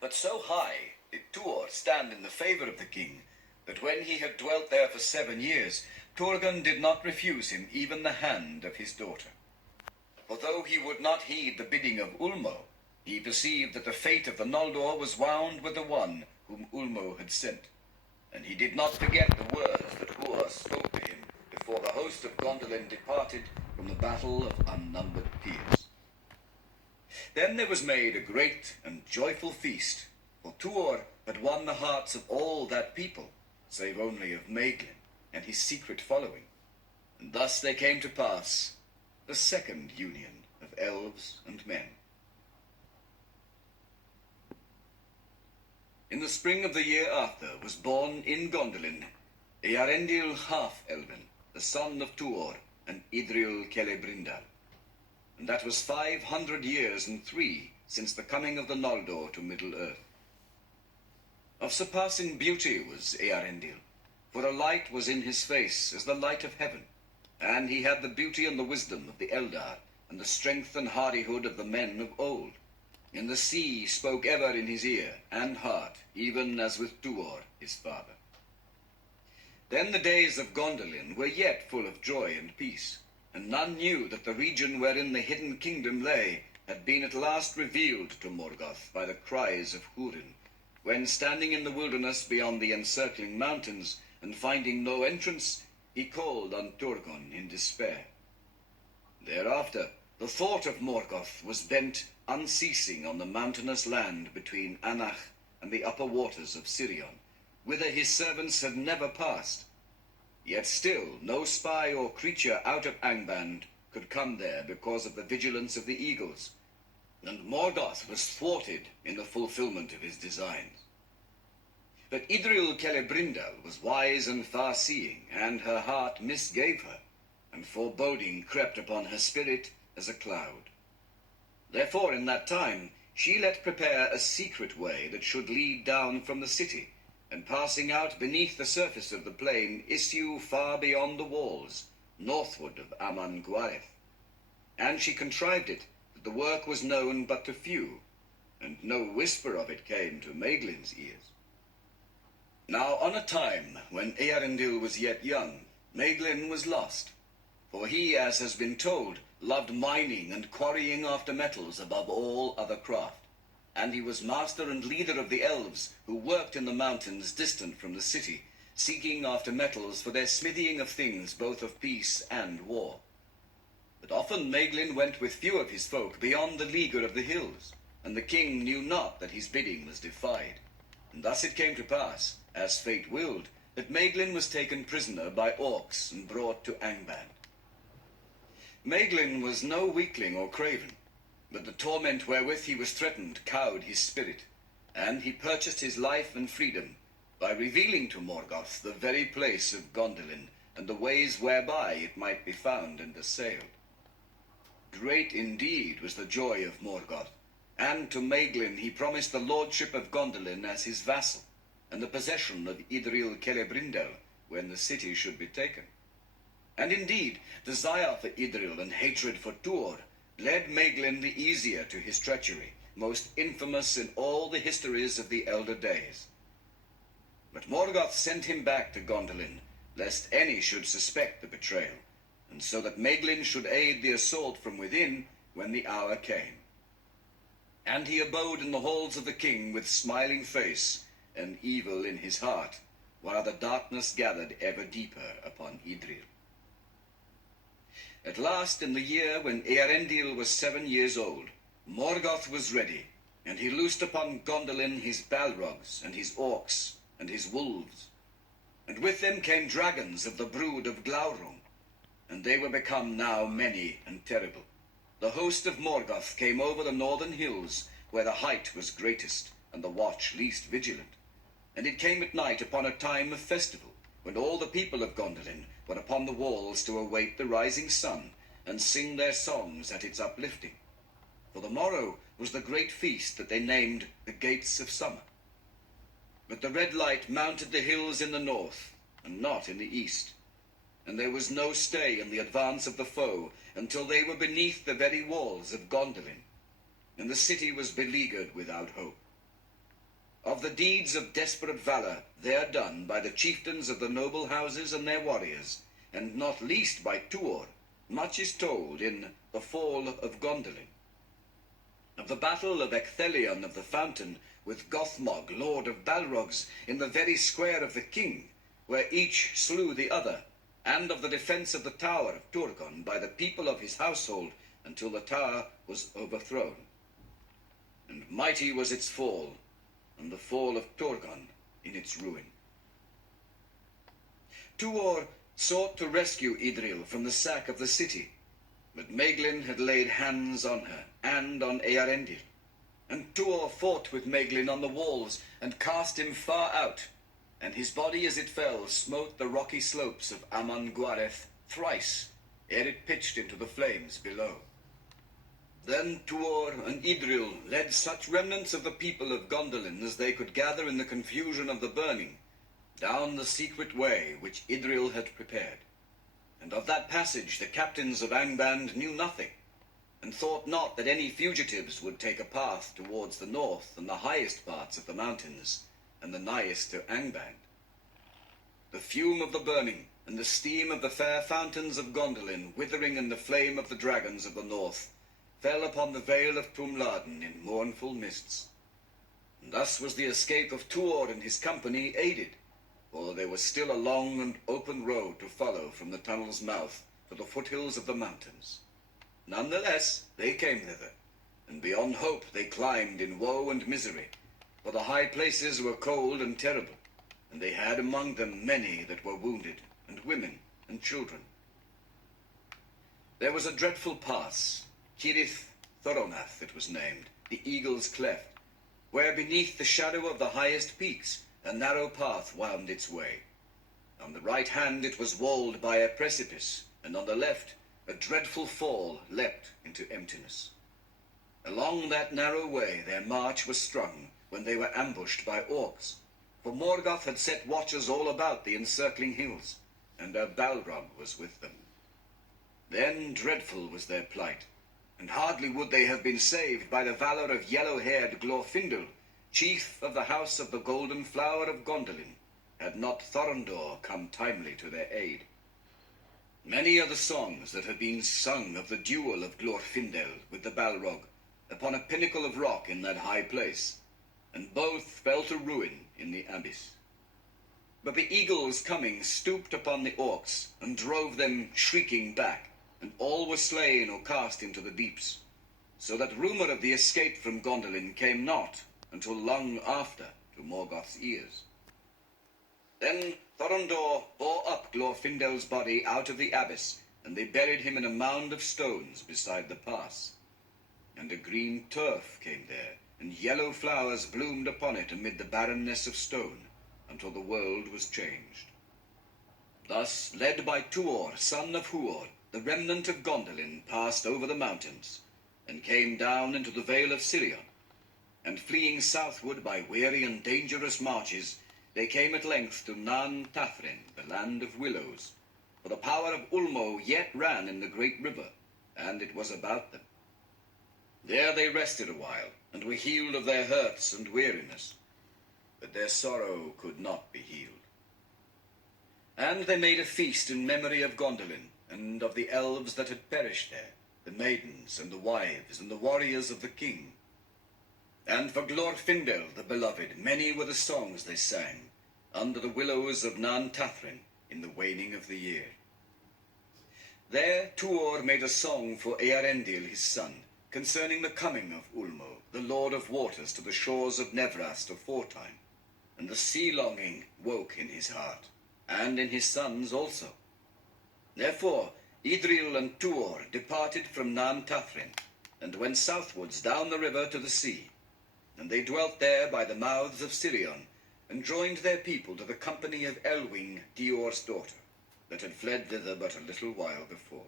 But so high did Tuor stand in the favor of the king that when he had dwelt there for 7 years, Turgon did not refuse him even the hand of his daughter. For though he would not heed the bidding of Ulmo, he perceived that the fate of the Noldor was wound with the one whom Ulmo had sent, and he did not forget the words that Huor spoke to him before the host of Gondolin departed from the battle of unnumbered peers. Then there was made a great and joyful feast, for Tuor had won the hearts of all that people, save only of Maeglin and his secret following, and thus there came to pass the second union of elves and men. In the spring of the year after was born in Gondolin Earendil half-elven, the son of Tuor and Idril Celebrimbor, and that was 500 years and 3 since the coming of the Noldor to Middle-earth. Of surpassing beauty was Earendil, for a light was in his face as the light of heaven, and he had the beauty and the wisdom of the Eldar, and the strength and hardihood of the men of old. And the sea spoke ever in his ear and heart, even as with Tuor his father. Then the days of Gondolin were yet full of joy and peace, and none knew that the region wherein the hidden kingdom lay had been at last revealed to Morgoth by the cries of Húrin, when, standing in the wilderness beyond the encircling mountains, and finding no entrance, he called on Turgon in despair. Thereafter the thought of Morgoth was bent unceasing on the mountainous land between Anach and the upper waters of Sirion, whither his servants had never passed. Yet still no spy or creature out of Angband could come there because of the vigilance of the eagles, and Morgoth was thwarted in the fulfillment of his designs. But Idril Celebrimbor was wise and far-seeing, and her heart misgave her, and foreboding crept upon her spirit as a cloud. Therefore in that time she let prepare a secret way that should lead down from the city, and passing out beneath the surface of the plain, issue far beyond the walls, northward of Aman Gwareth. And she contrived it, that the work was known but to few, and no whisper of it came to Maeglin's ears. Now on a time when Earendil was yet young, Maeglin was lost, for he, as has been told, loved mining and quarrying after metals above all other craft, and he was master and leader of the elves who worked in the mountains distant from the city, seeking after metals for their smithying of things both of peace and war. But often Maeglin went with few of his folk beyond the leaguer of the hills, and the king knew not that his bidding was defied. And thus it came to pass, as fate willed, that Maeglin was taken prisoner by orcs and brought to Angband. Maeglin was no weakling or craven, but the torment wherewith he was threatened cowed his spirit, and he purchased his life and freedom by revealing to Morgoth the very place of Gondolin, and the ways whereby it might be found and assailed. Great indeed was the joy of Morgoth, and to Maeglin he promised the lordship of Gondolin as his vassal, and the possession of Idril Celebrimbor when the city should be taken. And indeed, desire for Idril and hatred for Tuor led Maeglin the easier to his treachery, most infamous in all the histories of the elder days. But Morgoth sent him back to Gondolin, lest any should suspect the betrayal, and so that Maeglin should aid the assault from within when the hour came. And he abode in the halls of the king with smiling face and evil in his heart, while the darkness gathered ever deeper upon Idril. At last, in the year when Earendil was 7 years old, Morgoth was ready, and he loosed upon Gondolin his Balrogs and his orcs and his wolves. And with them came dragons of the brood of Glaurung, and they were become now many and terrible. The host of Morgoth came over the northern hills, where the height was greatest, and the watch least vigilant. And it came at night upon a time of festival, when all the people of Gondolin were upon the walls to await the rising sun, and sing their songs at its uplifting. For the morrow was the great feast that they named the Gates of Summer. But the red light mounted the hills in the north, and not in the east, and there was no stay in the advance of the foe until they were beneath the very walls of Gondolin, and the city was beleaguered without hope. of the deeds of desperate valor there done by the chieftains of the noble houses and their warriors, and not least by Tuor, much is told in The Fall of Gondolin. Of the battle of Ecthelion of the Fountain with Gothmog, lord of Balrogs, in the very square of the king, where each slew the other, and of the defense of the tower of Turgon by the people of his household until the tower was overthrown. And mighty was its fall, and the fall of Turgon in its ruin. Tuor sought to rescue Idril from the sack of the city, but Maeglin had laid hands on her and on Eärendil, and Tuor fought with Maeglin on the walls and cast him far out, and his body as it fell smote the rocky slopes of Amon Gwareth thrice, ere it pitched into the flames below. Then Tuor and Idril led such remnants of the people of Gondolin as they could gather in the confusion of the burning, down the secret way which Idril had prepared. And of that passage the captains of Angband knew nothing, and thought not that any fugitives would take a path towards the north and the highest parts of the mountains, and the nighest to Angband. The fume of the burning, and the steam of the fair fountains of Gondolin withering in the flame of the dragons of the north, fell upon the vale of Tumladen in mournful mists. And thus was the escape of Tuor and his company aided, for there was still a long and open road to follow from the tunnel's mouth to the foothills of the mountains. None the less they came thither, and beyond hope they climbed in woe and misery, for the high places were cold and terrible, and they had among them many that were wounded, and women and children. There was a dreadful pass, Cirith Thoronath it was named, the Eagle's Cleft, where beneath the shadow of the highest peaks a narrow path wound its way. On the right hand it was walled by a precipice, and on the left a dreadful fall leapt into emptiness. Along that narrow way their march was strung when they were ambushed by orcs, for Morgoth had set watchers all about the encircling hills, and a Balrog was with them. Then dreadful was their plight, and hardly would they have been saved by the valor of yellow-haired Glorfindel, chief of the house of the Golden Flower of Gondolin, had not Thorondor come timely to their aid. Many are the songs that have been sung of the duel of Glorfindel with the Balrog upon a pinnacle of rock in that high place, and both fell to ruin in the abyss. But the eagles coming stooped upon the orcs and drove them shrieking back, and all were slain or cast into the deeps, so that rumor of the escape from Gondolin came not until long after to Morgoth's ears. Then Thorondor bore up Glorfindel's body out of the abyss, and they buried him in a mound of stones beside the pass. And a green turf came there, and yellow flowers bloomed upon it amid the barrenness of stone, until the world was changed. Thus, led by Tuor, son of Huor, the remnant of Gondolin passed over the mountains, and came down into the vale of Sirion, and fleeing southward by weary and dangerous marches, they came at length to Nan Tathrin, the land of willows, for the power of Ulmo yet ran in the great river, and it was about them. There they rested a while, and were healed of their hurts and weariness, but their sorrow could not be healed. And they made a feast in memory of Gondolin, and of the elves that had perished there, the maidens and the wives and the warriors of the king. And for Glorfindel the beloved, many were the songs they sang, under the willows of Nan Tathrin in the waning of the year. There Tuor made a song for Eärendil his son, concerning the coming of Ulmo, the lord of waters, to the shores of Nevrast aforetime, and the sea-longing woke in his heart, and in his sons also. Therefore Idril and Tuor departed from Nan Tathrin, and went southwards down the river to the sea, and they dwelt there by the mouths of Sirion, and joined their people to the company of Elwing, Dior's daughter, that had fled thither but a little while before.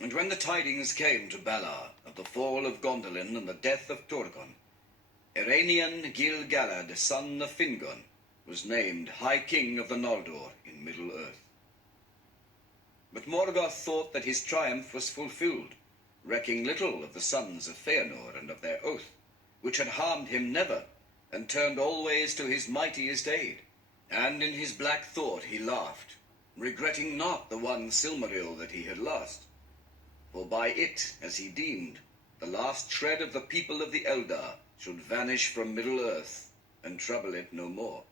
And when the tidings came to Balar of the fall of Gondolin and the death of Turgon, Iranian Gil-galad, son of Fingon, was named High King of the Noldor in Middle-earth. But Morgoth thought that his triumph was fulfilled, recking little of the sons of Feanor and of their oath, which had harmed him never, and turned always to his mightiest aid. And in his black thought he laughed, regretting not the one Silmaril that he had lost. For by it, as he deemed, the last shred of the people of the Eldar should vanish from Middle-earth, and trouble it no more.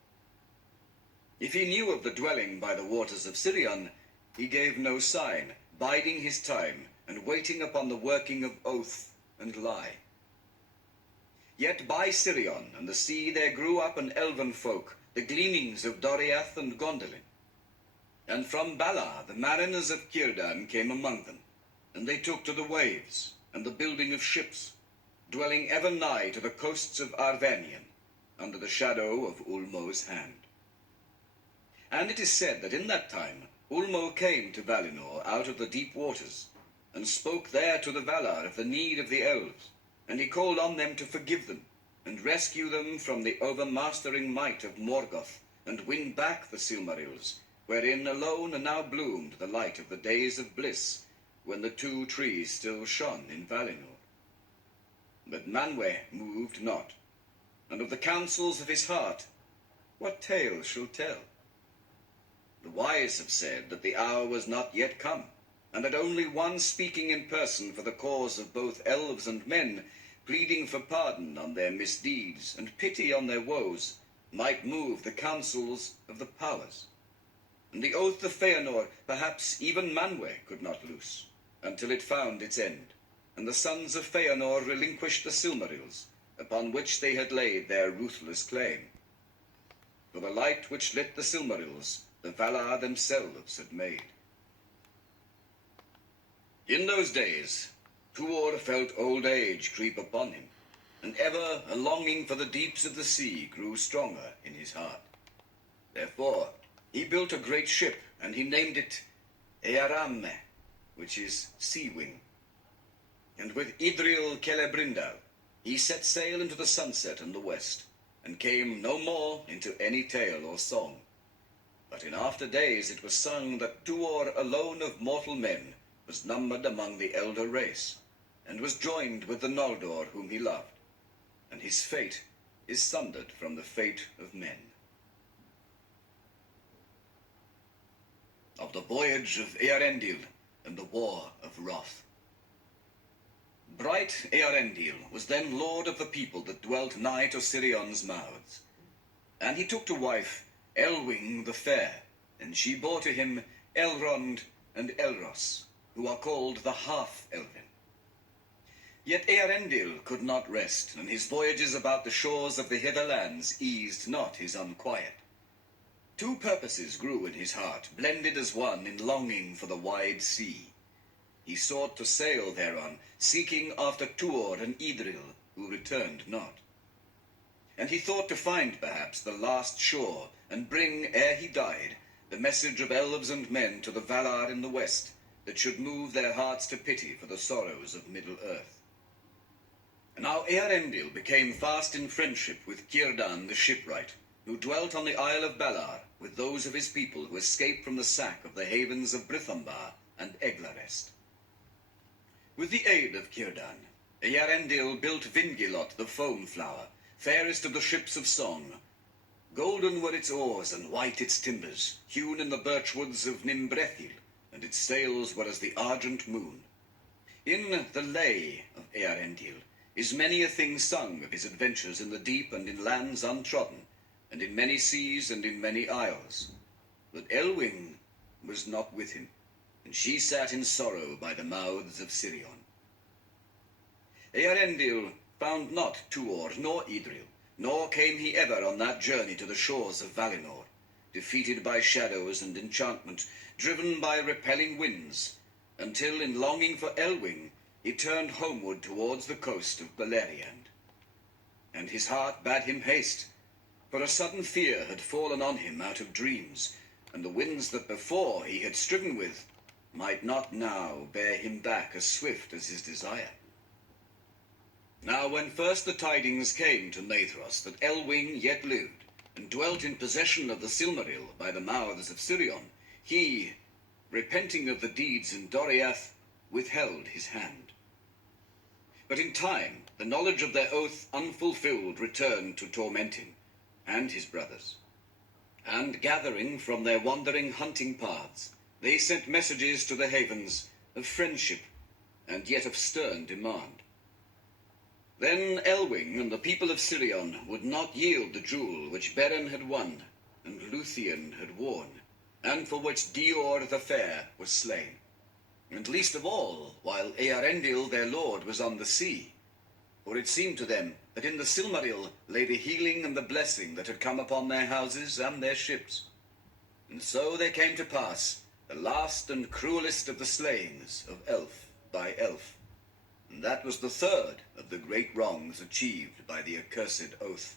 If he knew of the dwelling by the waters of Sirion, he gave no sign, biding his time, and waiting upon the working of oath and lie. Yet by Sirion and the sea there grew up an elven folk, the gleanings of Doriath and Gondolin. And from Balar the mariners of Círdan came among them, and they took to the waves, and the building of ships, dwelling ever nigh to the coasts of Arvanian, under the shadow of Ulmo's hand. And it is said that in that time Ulmo came to Valinor out of the deep waters, and spoke there to the Valar of the need of the elves, and he called on them to forgive them, and rescue them from the overmastering might of Morgoth, and win back the Silmarils, wherein alone now bloomed the light of the days of bliss, when the two trees still shone in Valinor. But Manwë moved not, and of the counsels of his heart what tale shall tell? The wise have said that the hour was not yet come, and that only one speaking in person for the cause of both elves and men, pleading for pardon on their misdeeds and pity on their woes, might move the counsels of the powers. And the oath of Feanor perhaps even Manwë could not loose, until it found its end, and the sons of Feanor relinquished the Silmarils, upon which they had laid their ruthless claim. For the light which lit the Silmarils, the Valar themselves had made. In those days, Tuor felt old age creep upon him, and ever a longing for the deeps of the sea grew stronger in his heart. Therefore, he built a great ship, and he named it Earamme, which is Sea Wing. And with Idril Celebrindal, he set sail into the sunset and the west, and came no more into any tale or song. But in after days it was sung that Tuor alone of mortal men was numbered among the elder race, and was joined with the Noldor whom he loved, and his fate is sundered from the fate of men. Of the voyage of Earendil and the war of Wrath. Bright Earendil was then lord of the people that dwelt nigh to Sirion's mouths, and he took to wife Elwing the Fair, and she bore to him Elrond and Elros, who are called the Half-Elven. Yet Earendil could not rest, and his voyages about the shores of the hitherlands eased not his unquiet. Two purposes grew in his heart, blended as one in longing for the wide sea. He sought to sail thereon, seeking after Tuor and Idril, who returned not. And he thought to find perhaps the last shore, and bring, ere he died, the message of elves and men to the Valar in the west, that should move their hearts to pity for the sorrows of Middle-earth. Now Earendil became fast in friendship with Círdan the shipwright, who dwelt on the Isle of Balar with those of his people who escaped from the sack of the havens of Brithombar and Eglarest. With the aid of Círdan, Earendil built Vingilot the foam flower, fairest of the ships of song. Golden were its oars and white its timbers, hewn in the birchwoods of Nimbrethil, and its sails were as the argent moon. In the Lay of Earendil is many a thing sung of his adventures in the deep and in lands untrodden, and in many seas and in many isles. But Elwing was not with him, and she sat in sorrow by the mouths of Sirion. Earendil found not Tuor nor Idril, nor came he ever on that journey to the shores of Valinor, defeated by shadows and enchantment, driven by repelling winds, until in longing for Elwing he turned homeward towards the coast of Beleriand. And his heart bade him haste, for a sudden fear had fallen on him out of dreams, and the winds that before he had striven with might not now bear him back as swift as his desire. Now when first the tidings came to Maethros that Elwing yet lived, and dwelt in possession of the Silmaril by the mouths of Sirion, he, repenting of the deeds in Doriath, withheld his hand. But in time, the knowledge of their oath unfulfilled returned to torment him and his brothers. And gathering from their wandering hunting paths, they sent messages to the havens of friendship and yet of stern demand. Then Elwing and the people of Sirion would not yield the jewel which Beren had won and Luthien had worn, and for which Dior the Fair was slain. And least of all, while Earendil their lord was on the sea. For it seemed to them that in the Silmaril lay the healing and the blessing that had come upon their houses and their ships. And so there came to pass the last and cruelest of the slayings of elf by elf. And that was the third of the great wrongs achieved by the accursed oath.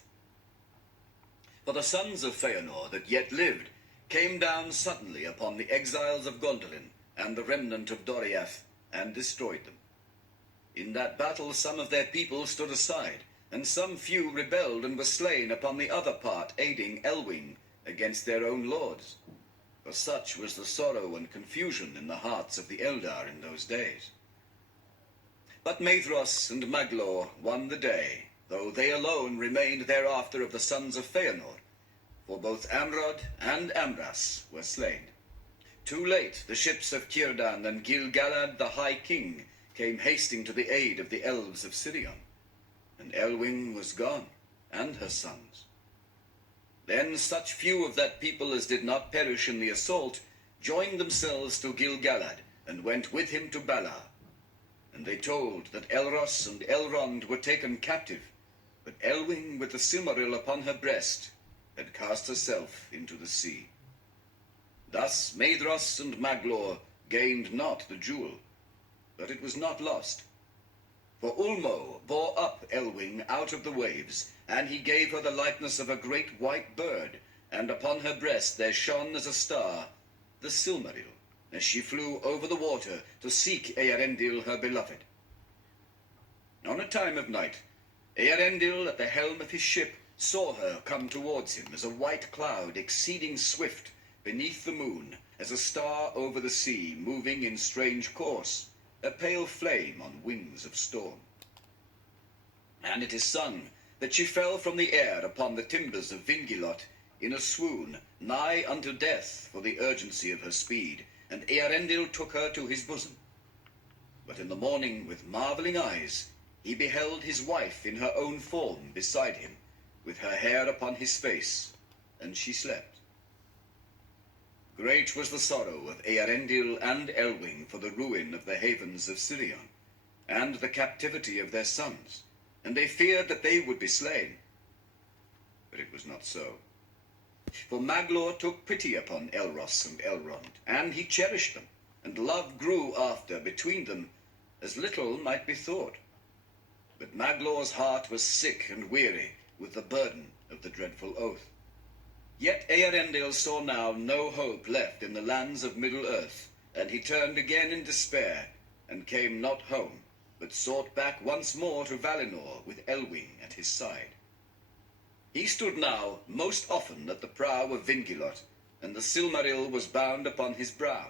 For the sons of Feanor that yet lived came down suddenly upon the exiles of Gondolin and the remnant of Doriath, and destroyed them. In that battle some of their people stood aside, and some few rebelled and were slain upon the other part, aiding Elwing against their own lords. For such was the sorrow and confusion in the hearts of the Eldar in those days. But Maedhros and Maglor won the day, though they alone remained thereafter of the sons of Feanor, for both Amrod and Amras were slain. Too late the ships of Círdan and Gil-galad the High King came hasting to the aid of the elves of Sirion, and Elwing was gone, and her sons. Then such few of that people as did not perish in the assault joined themselves to Gil-galad, and went with him to Balar. And they told that Elros and Elrond were taken captive, but Elwing with the Silmaril upon her breast had cast herself into the sea. Thus Maedhros and Maglor gained not the jewel, but it was not lost. For Ulmo bore up Elwing out of the waves, and he gave her the likeness of a great white bird, and upon her breast there shone as a star the Silmaril, as she flew over the water to seek Earendil her beloved. On a time of night, Earendil at the helm of his ship saw her come towards him as a white cloud exceeding swift beneath the moon, as a star over the sea, moving in strange course, a pale flame on wings of storm. And it is sung that she fell from the air upon the timbers of Vingilot in a swoon, nigh unto death for the urgency of her speed, and Earendil took her to his bosom. But in the morning, with marvelling eyes, he beheld his wife in her own form beside him, with her hair upon his face, and she slept. Great was the sorrow of Earendil and Elwing for the ruin of the havens of Sirion, and the captivity of their sons, and they feared that they would be slain. But it was not so. For Maglor took pity upon Elros and Elrond, and he cherished them, and love grew after between them, as little might be thought. But Maglor's heart was sick and weary with the burden of the dreadful oath. Yet Earendil saw now no hope left in the lands of Middle-earth, and he turned again in despair, and came not home, but sought back once more to Valinor with Elwing at his side. He stood now most often at the prow of Vingilot, and the Silmaril was bound upon his brow,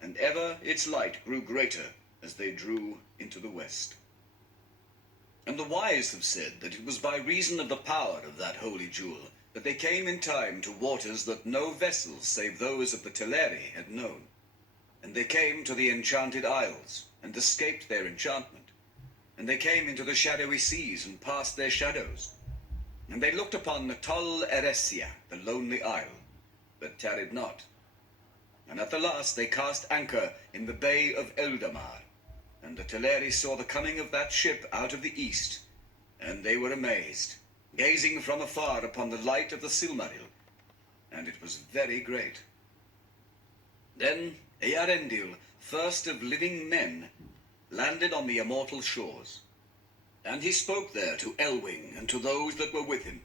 and ever its light grew greater as they drew into the west. And the wise have said that it was by reason of the power of that holy jewel that they came in time to waters that no vessels save those of the Teleri had known. And they came to the enchanted isles, and escaped their enchantment. And they came into the shadowy seas, and passed their shadows. And they looked upon Tol Eressëa, the lonely isle, but tarried not. And at the last they cast anchor in the bay of Eldamar, and the Teleri saw the coming of that ship out of the east, and they were amazed, gazing from afar upon the light of the Silmaril, and it was very great. Then Earendil, first of living men, landed on the immortal shores. And he spoke there to Elwing and to those that were with him,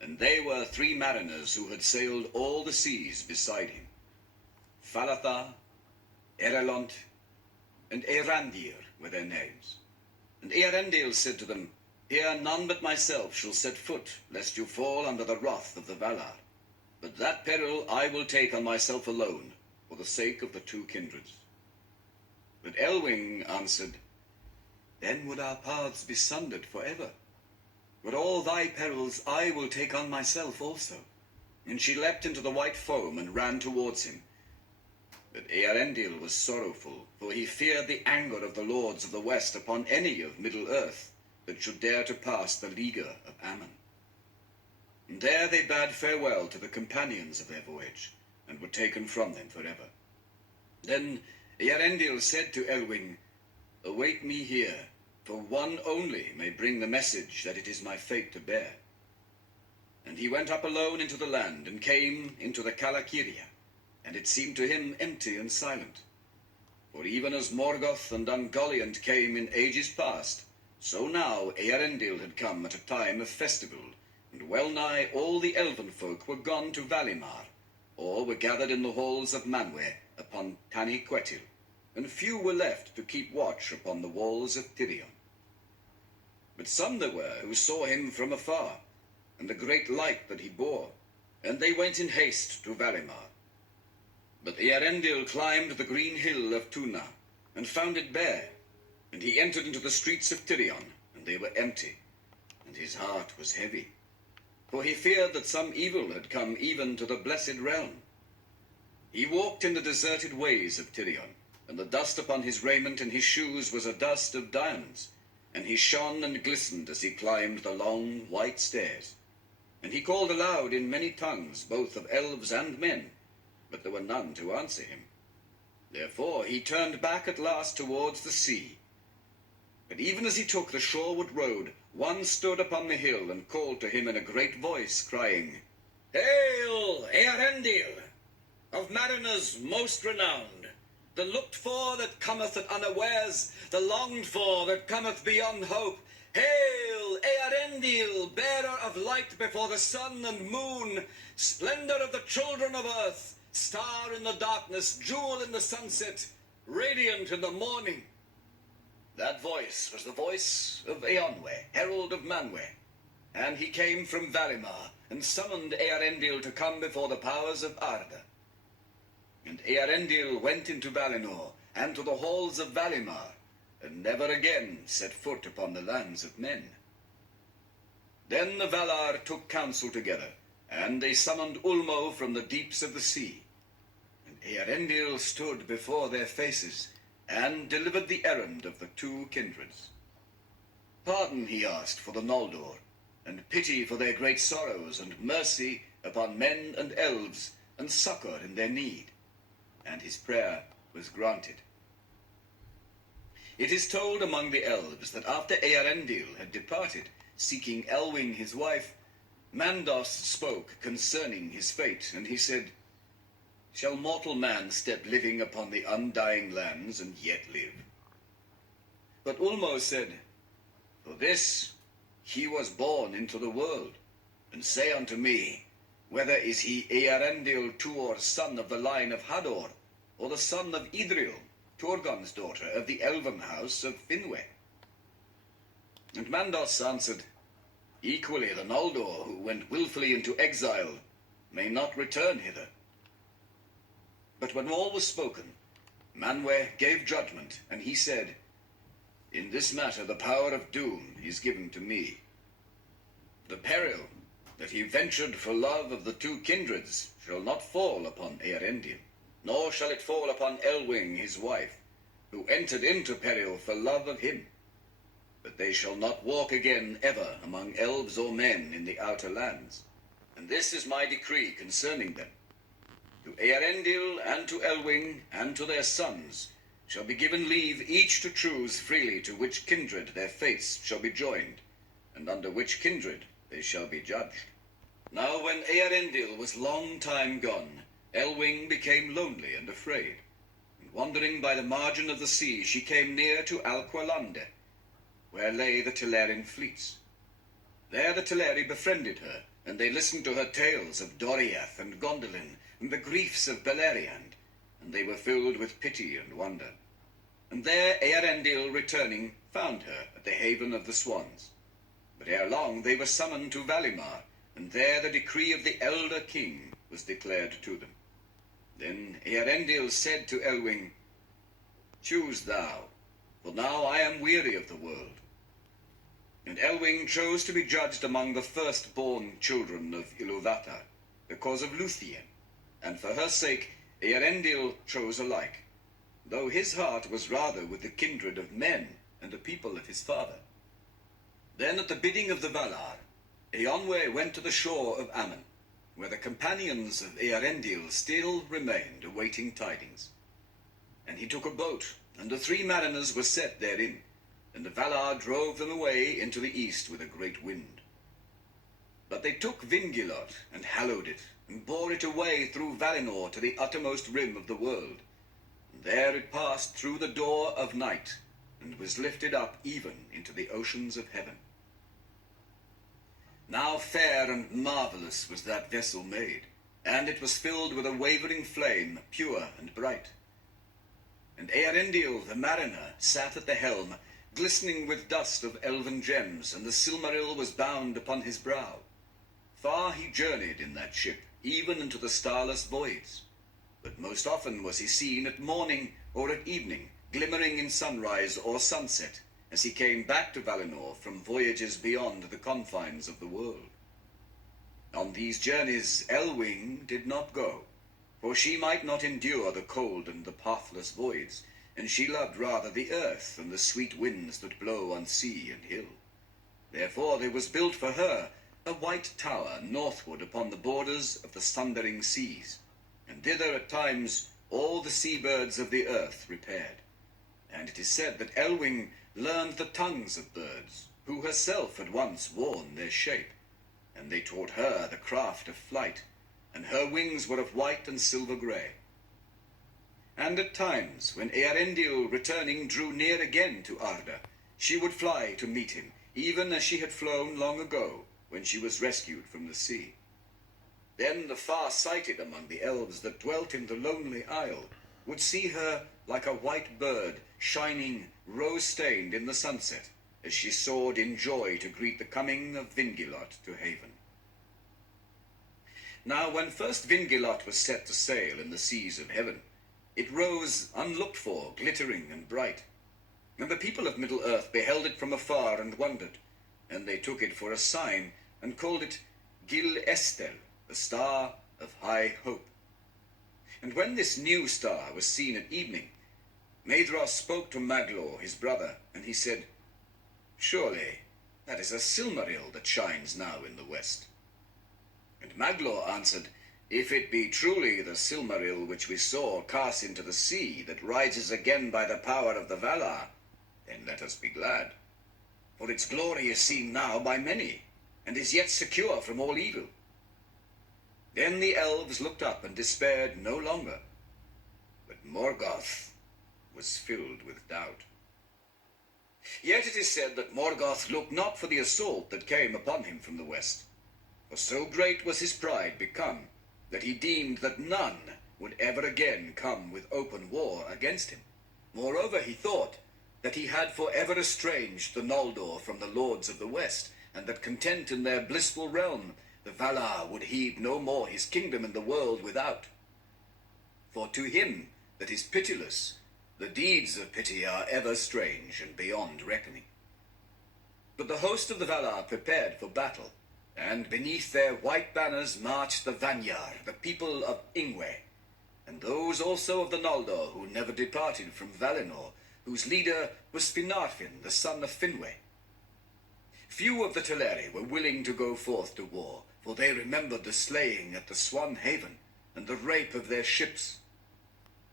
and they were 3 mariners who had sailed all the seas beside him. Falathar, Erelont, and Erandir were their names. And Earendil said to them, Here none but myself shall set foot, lest you fall under the wrath of the Valar. But that peril I will take on myself alone, for the sake of the 2 kindreds. But Elwing answered, then would our paths be sundered forever. But all thy perils I will take on myself also. And she leapt into the white foam and ran towards him. But Earendil was sorrowful, for he feared the anger of the lords of the west upon any of Middle-earth that should dare to pass the leaguer of Ammon. And there they bade farewell to the companions of their voyage, and were taken from them forever. Then Earendil said to Elwing, "Await me here, for one only may bring the message that it is my fate to bear." And he went up alone into the land, and came into the Calakiria, and it seemed to him empty and silent. For even as Morgoth and Ungoliant came in ages past, so now Earendil had come at a time of festival, and well nigh all the elven folk were gone to Valimar, or were gathered in the halls of Manwë upon Tani Quetil, and few were left to keep watch upon the walls of Tirion. But some there were who saw him from afar, and the great light that he bore, and they went in haste to Valimar. But Earendil climbed the green hill of Tuna, and found it bare, and he entered into the streets of Tirion, and they were empty, and his heart was heavy, for he feared that some evil had come even to the blessed realm. He walked in the deserted ways of Tirion, and the dust upon his raiment and his shoes was a dust of diamonds, and he shone and glistened as he climbed the long white stairs. And he called aloud in many tongues, both of elves and men, but there were none to answer him. Therefore he turned back at last towards the sea. But even as he took the shoreward road, one stood upon the hill and called to him in a great voice, crying, "Hail, Earendil, of mariners most renowned, the looked-for that cometh at unawares, the longed-for that cometh beyond hope. Hail, Earendil, bearer of light before the sun and moon, splendor of the children of earth, star in the darkness, jewel in the sunset, radiant in the morning." That voice was the voice of Eonwe, herald of Manwë, and he came from Valimar, and summoned Earendil to come before the powers of Arda. And Earendil went into Valinor, and to the halls of Valimar, and never again set foot upon the lands of men. Then the Valar took counsel together, and they summoned Ulmo from the deeps of the sea. And Earendil stood before their faces, and delivered the errand of the two kindreds. Pardon he asked for the Noldor, and pity for their great sorrows, and mercy upon men and elves, and succor in their need. And his prayer was granted. It is told among the elves that after Earendil had departed, seeking Elwing his wife, Mandos spoke concerning his fate, and he said, "Shall mortal man step living upon the undying lands and yet live?" But Ulmo said, "For this he was born into the world, and say unto me, whether is he Earendil Tuor, son of the line of Hador, or the son of Idril, Turgon's daughter of the elven house of Finwë?" And Mandos answered, "Equally the Noldor, who went willfully into exile, may not return hither." But when all was spoken, Manwë gave judgment, and he said, "In this matter the power of doom is given to me. The peril that he ventured for love of the two kindreds shall not fall upon Earendil, nor shall it fall upon Elwing his wife, who entered into peril for love of him. But they shall not walk again ever among elves or men in the outer lands. And this is my decree concerning them. To Earendil and to Elwing and to their sons shall be given leave each to choose freely to which kindred their fates shall be joined, and under which kindred they shall be judged." Now when Earendil was long time gone, Elwing became lonely and afraid, and wandering by the margin of the sea she came near to Alqualande, where lay the Telerin fleets. There the Teleri befriended her, and they listened to her tales of Doriath and Gondolin, and the griefs of Beleriand, and they were filled with pity and wonder. And there Earendil, returning, found her at the haven of the swans. But ere long they were summoned to Valimar, and there the decree of the elder king was declared to them. Then Earendil said to Elwing, "Choose thou, for now I am weary of the world. And Elwing chose to be judged among the firstborn children of Iluvatar, because of Luthien, and for her sake Earendil chose alike, though his heart was rather with the kindred of men and the people of his father. Then at the bidding of the Valar, Eonwe went to the shore of Ammon, where the companions of Earendil still remained awaiting tidings. And he took a boat, and the 3 mariners were set therein, and the Valar drove them away into the east with a great wind. But they took Vingilot and hallowed it, and bore it away through Valinor to the uttermost rim of the world. And there it passed through the door of night, and was lifted up even into the oceans of heaven. Now fair and marvelous was that vessel made, and it was filled with a wavering flame, pure and bright. And Earendil the mariner sat at the helm, glistening with dust of elven gems, and the Silmaril was bound upon his brow. Far he journeyed in that ship, even into the starless voids. But most often was he seen at morning or at evening, glimmering in sunrise or sunset, as he came back to Valinor from voyages beyond the confines of the world. On these journeys Elwing did not go, for she might not endure the cold and the pathless voids, and she loved rather the earth and the sweet winds that blow on sea and hill. Therefore there was built for her a white tower northward upon the borders of the sundering seas, and thither at times all the sea-birds of the earth repaired. And it is said that Elwing learned the tongues of birds, who herself had once worn their shape, and they taught her the craft of flight, and her wings were of white and silver grey. And at times, when Earendil returning drew near again to Arda, she would fly to meet him, even as she had flown long ago, when she was rescued from the sea. Then the far-sighted among the elves that dwelt in the lonely isle would see her like a white bird, shining, rose-stained in the sunset, as she soared in joy to greet the coming of Vingilot to haven. Now when first Vingilot was set to sail in the seas of heaven, it rose unlooked for, glittering and bright. And the people of Middle-earth beheld it from afar and wondered, and they took it for a sign, and called it Gil Estel, the star of high hope. And when this new star was seen at evening, Maedhros spoke to Maglor, his brother, and he said, "Surely that is a Silmaril that shines now in the west." And Maglor answered, "If it be truly the Silmaril which we saw cast into the sea, that rises again by the power of the Valar, then let us be glad. For its glory is seen now by many, and is yet secure from all evil." Then the elves looked up and despaired no longer, but Morgoth was filled with doubt. Yet it is said that Morgoth looked not for the assault that came upon him from the west, for so great was his pride become, that he deemed that none would ever again come with open war against him. Moreover, he thought that he had for ever estranged the Noldor from the lords of the west, and that content in their blissful realm, the Valar would heed no more his kingdom in the world without. For to him that is pitiless, the deeds of pity are ever strange and beyond reckoning. But the host of the Valar prepared for battle, and beneath their white banners marched the Vanyar, the people of Ingwe, and those also of the Noldor who never departed from Valinor, whose leader was Finarfin, the son of Finwë. Few of the Teleri were willing to go forth to war, for they remembered the slaying at the Swan Haven and the rape of their ships.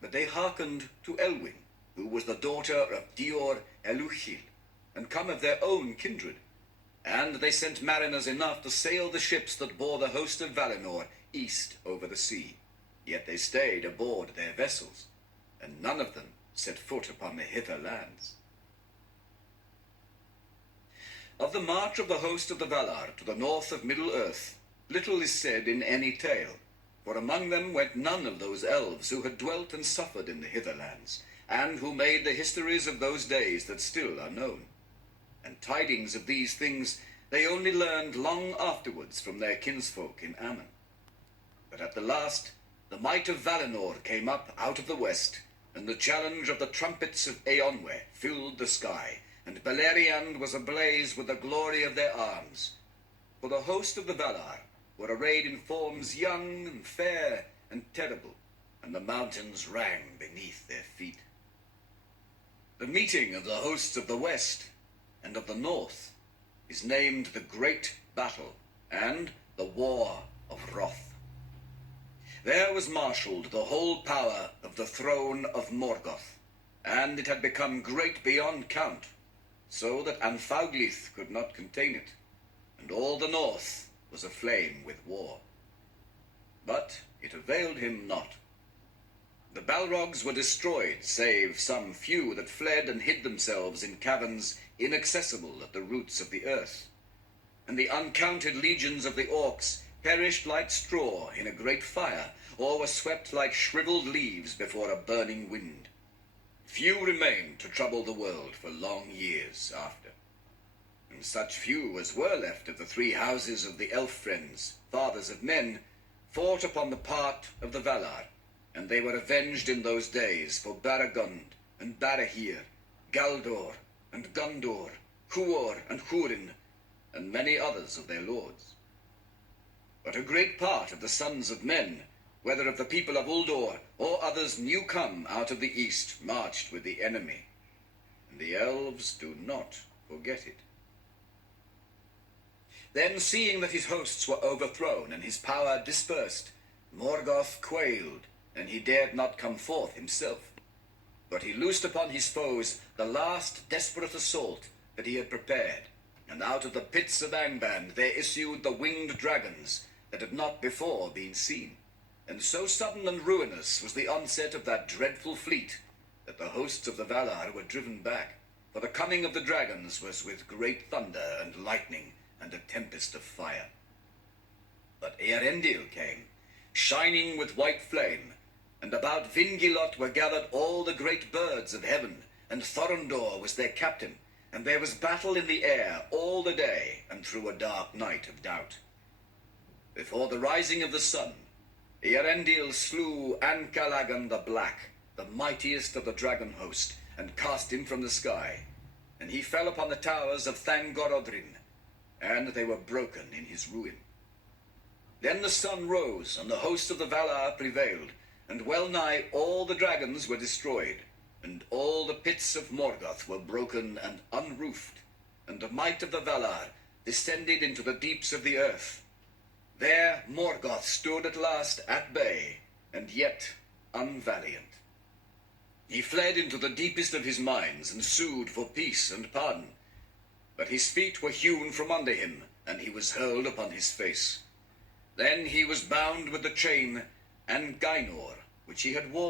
But they hearkened to Elwing, who was the daughter of Dior Eluchil, and come of their own kindred, and they sent mariners enough to sail the ships that bore the host of Valinor east over the sea. Yet they stayed aboard their vessels, and none of them set foot upon the hither lands. Of the march of the host of the Valar to the north of Middle-earth, little is said in any tale, for among them went none of those elves who had dwelt and suffered in the hitherlands, and who made the histories of those days that still are known. And tidings of these things they only learned long afterwards from their kinsfolk in Ammon. But at the last, the might of Valinor came up out of the west, and the challenge of the trumpets of Eonwe filled the sky, and Beleriand was ablaze with the glory of their arms. For the host of the Valar were arrayed in forms young and fair and terrible, and the mountains rang beneath their feet. The meeting of the hosts of the west and of the north is named the Great Battle and the War of Wrath. There was marshalled the whole power of the throne of Morgoth, and it had become great beyond count, so that Anfauglith could not contain it, and all the north was aflame with war. But it availed him not. The Balrogs were destroyed, save some few that fled and hid themselves in caverns inaccessible at the roots of the earth, and the uncounted legions of the orcs perished like straw in a great fire, or were swept like shriveled leaves before a burning wind. Few remained to trouble the world for long years after. And such few as were left of the three houses of the elf friends, fathers of men, fought upon the part of the Valar, and they were avenged in those days for Baragund and Barahir, Galdor and Gondor, Huor and Húrin, and many others of their lords. But a great part of the sons of men, whether of the people of Uldor or others new come out of the east, marched with the enemy, and the elves do not forget it. Then, seeing that his hosts were overthrown and his power dispersed, Morgoth quailed, and he dared not come forth himself. But he loosed upon his foes the last desperate assault that he had prepared, and out of the pits of Angband there issued the winged dragons that had not before been seen. And so sudden and ruinous was the onset of that dreadful fleet that the hosts of the Valar were driven back, for the coming of the dragons was with great thunder and lightning and a tempest of fire. But Eärendil came, shining with white flame, and about Vingilot were gathered all the great birds of heaven, and Thorondor was their captain, and there was battle in the air all the day and through a dark night of doubt. Before the rising of the sun, Eärendil slew Ancalagan the Black, the mightiest of the dragon host, and cast him from the sky, and he fell upon the towers of Thangorodrim, and they were broken in his ruin. Then the sun rose, and the host of the Valar prevailed, and well nigh all the dragons were destroyed, and all the pits of Morgoth were broken and unroofed, and the might of the Valar descended into the deeps of the earth. There Morgoth stood at last at bay, and yet unvaliant. He fled into the deepest of his mines, and sued for peace and pardon. But his feet were hewn from under him, and he was hurled upon his face. Then he was bound with the chain, and Gainor, which he had worn